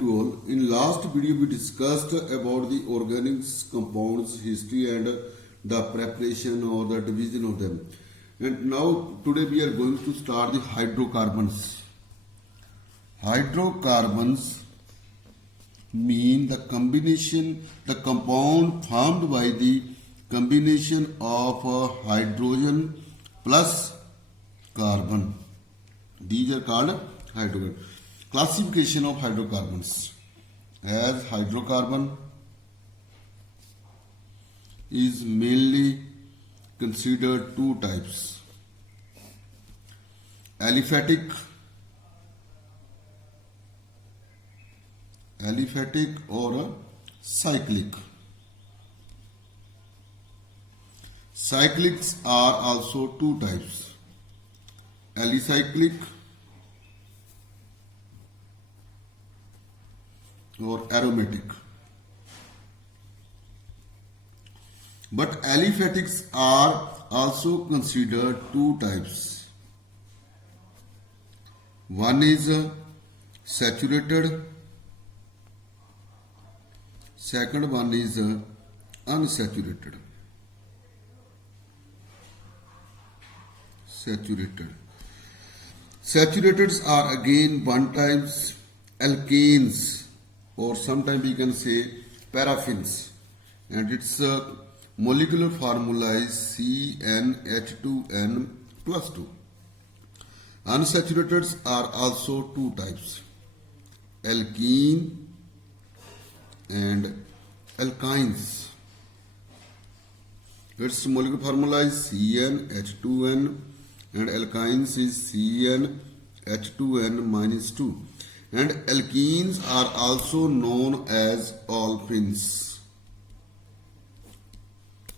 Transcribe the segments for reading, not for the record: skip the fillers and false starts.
to all. In last video we discussed about the organic compounds history and the preparation or the division of them. And now today we are going to start the hydrocarbons. Hydrocarbons mean the combination, the compound formed by the combination of hydrogen plus carbon. These are called hydrocarbons. Classification of hydrocarbons. As hydrocarbon is mainly considered two types: aliphatic or cyclic. Cyclics are also two types: alicyclic or aromatic. But aliphatics are also considered two types. One is saturated, second one is unsaturated. Saturateds are again one types alkanes, or sometimes we can say paraffins, and its molecular formula is CnH2n plus 2. Unsaturateds are also two types: alkene and alkynes. Its molecular formula is CnH2n and alkynes is CnH2n minus 2. And alkenes are also known as olefins.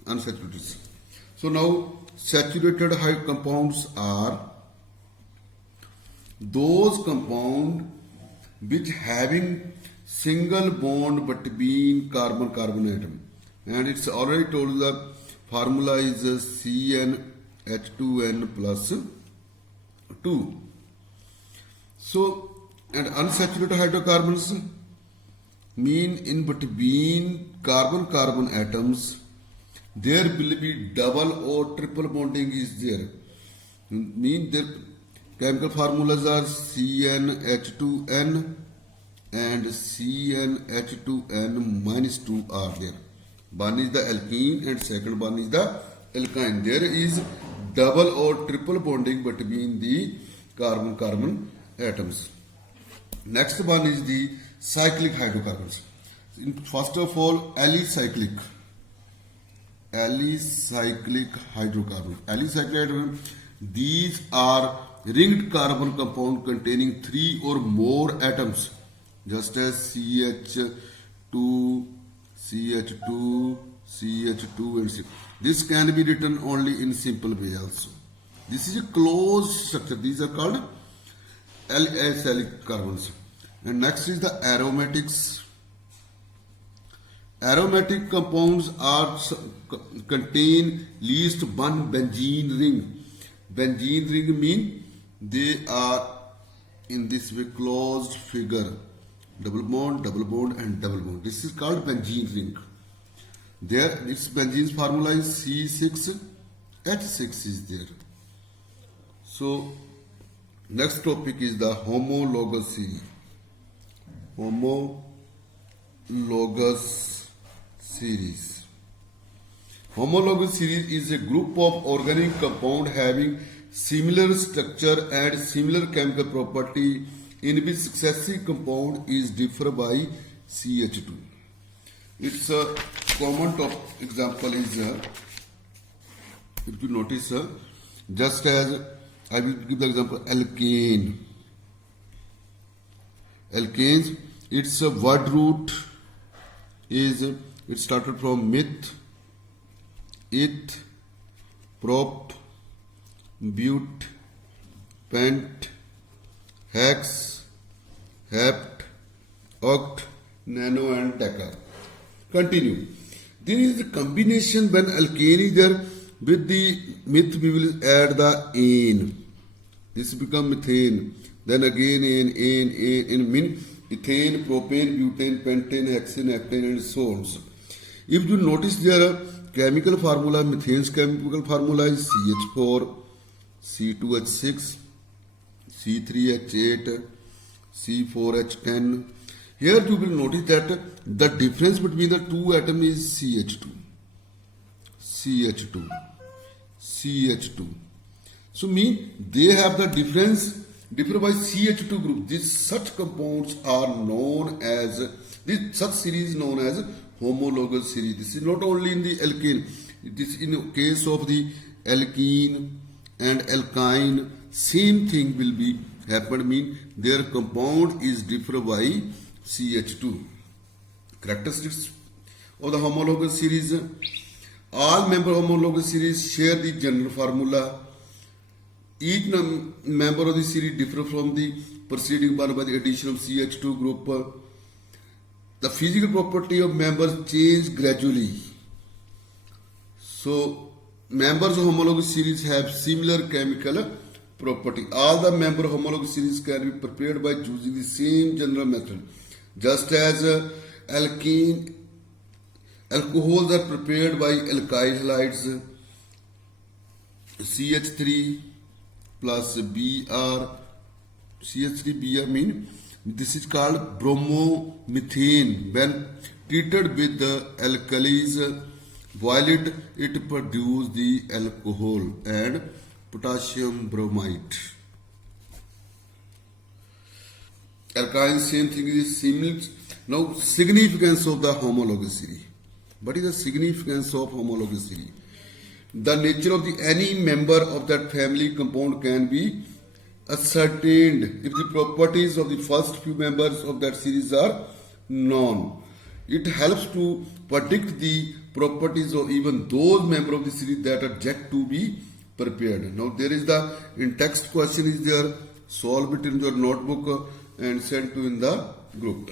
Unsaturated. So now saturated high compounds are those compounds which having single bond between carbon-carbon atom. And it's already told the formula is CnH2n plus 2. So, and unsaturated hydrocarbons mean in between carbon-carbon atoms there will be double or triple bonding is there. Mean their chemical formulas are CnH2n and CnH2n minus 2 are there. One is the alkene and second one is the alkyne. There is double or triple bonding between the carbon-carbon atoms. Next one is the cyclic hydrocarbons. First of all, alicyclic hydrocarbons. Alicyclic hydrocarbons, these are ringed carbon compound containing 3 or more atoms, just as CH2, and C. This can be written only in simple way also. This is a closed structure. These are called alicyclic carbons. And next is the aromatics. Aromatic compounds are contain least one benzene ring. Benzene ring mean they are in this way closed figure. Double bond, and double bond. This is called benzene ring. There, its benzene's formula is C6H6 is there. So, next topic is the homologous series. Homologous series. Homologous series is a group of organic compound having similar structure and similar chemical property in which successive compound is differ by CH2. Its a common example is, if you notice, just as I will give the example alkane. Alkanes, its word root is, it started from meth, eth, prop, but, pent, hex, hept, oct, nano and deca. Continue. Then is the combination when alkane is there with the meth we will add the ane. This become methane. Then again ane mean ethane, propane, butane, pentane, hexane, octane, and so on. If you notice their chemical formula, methane's chemical formula is CH4, C2H6, C3H8, C4H10. Here you will notice that the difference between the two atoms is CH2, CH2, CH2. So mean they have the differ by CH2 group. These such compounds are known as such series known as homologous series. This is not only in the alkane. It is in the case of the alkene and alkyne. Same thing will be happen. Mean their compound is differ by CH2. Characteristics of the homologous series. All member homologous series share the general formula. Each member of the series differ from the preceding one by the addition of CH2 group. The physical property of members change gradually. So, members of homologous series have similar chemical property. All the member of homologous series can be prepared by using the same general method. Just as alcohols are prepared by alkyl halides, CH3 plus Br, CH3Br mean this is called bromomethane. When treated with the alkalis, boil it produce the alcohol and potassium bromide. Alkyne, same thing is similar. Now, significance of the homologous series. What is the significance of homologous series? The nature of any member of that family compound can be ascertained if the properties of the first few members of that series are known. It helps to predict the properties of even those members of the series that are yet to be prepared. Now there is the in text question is there. Solve it in your notebook and send to in the group.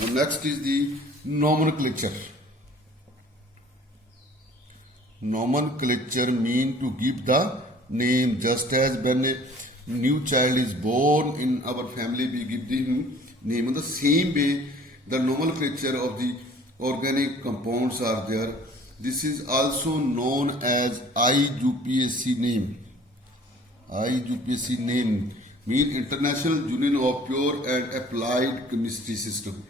Now next is the nomenclature. Nomenclature mean to give the name, just as when a new child is born in our family we give the name. In the same way the nomenclature of the organic compounds are there. This is also known as IUPAC name. IUPAC name means International Union of Pure and Applied Chemistry System.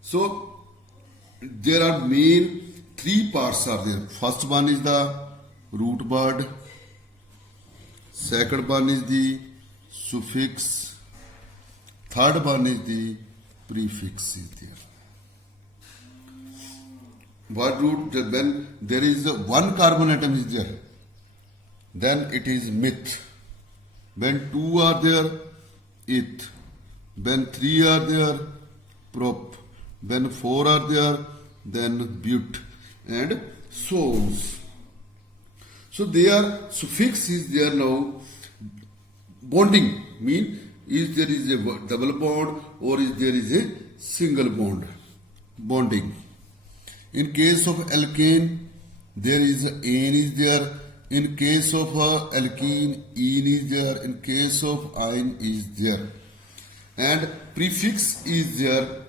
So there are main three parts are there. First one is the root word. Second one is the suffix. Third one is the prefix is there. Word root, when there is one carbon atom is there, then it is meth. When two are there, eth. When three are there, prop. When four are there, then but. And so on. So their suffix is there now. Bonding mean is there is a double bond or is there is a single bond. Bonding. In case of alkane, there is ane is there. In case of alkene, ene is there. In case of ine is there. And prefix is there.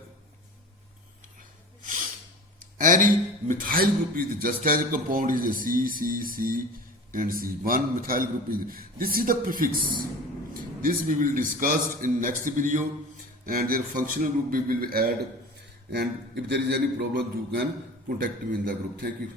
Any methyl group is just as a compound is a C, C, C and C. One methyl group is. This is the prefix. This we will discuss in next video, and their functional group we will add. And if there is any problem, you can contact me in the group. Thank you.